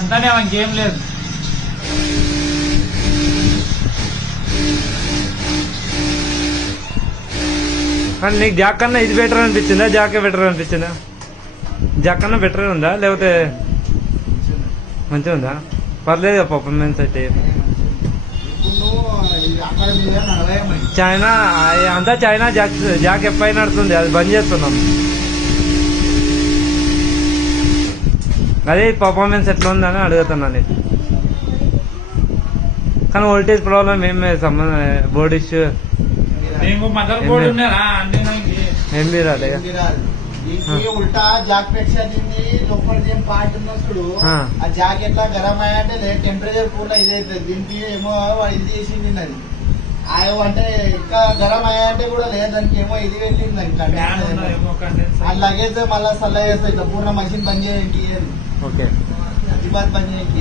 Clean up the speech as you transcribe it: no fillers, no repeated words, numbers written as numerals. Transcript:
అంతానే ఇంకేం లేదు. కానీ నీకు జాక్ కన్నా ఇది బెటర్ అనిపించిందా, జాకే బెటర్ అనిపించిందా? జాక్ కన్నా బెటర్ ఉందా లేకపోతే మంచిగా ఉందా? పర్లేదు పర్ఫార్మెన్స్ అయితే. చైనా అంతా చైనా జాక్ ఎఫ్ఐ నడుతుంది, అది బంద్ చేస్తున్నాం. అదే పర్ఫార్మెన్స్ ఎట్లా ఉందని అడుగుతున్నాను. కానీ వోల్టేజ్ ప్రాబ్లం ఏం సంబంధం, బోర్డ్ ఇష్యూ మదర్ బోర్డ్ ఉన్నారా ఏం లేదు. అదే ఉల్టా జాక్ పెట్టి లోపల ఏం పార్ట్ ఉన్నప్పుడు ఆ జాక్ ఎట్లా గరం అయ్యంటే టెంపరేచర్ కూడా ఇదైతుంది. దీనికి ఏమో ఇది చేసింది అది అంటే ఇంకా గరం అయ్యంటే కూడా లేదు, దానికి ఏమో ఇది పెట్టింది. అది లగేజ్ మళ్ళా సల్ల చేస్తాయి. పూర్ణ మషిన్ బంద్ చేయండి, ఓకే అది బంద్ చేయండి.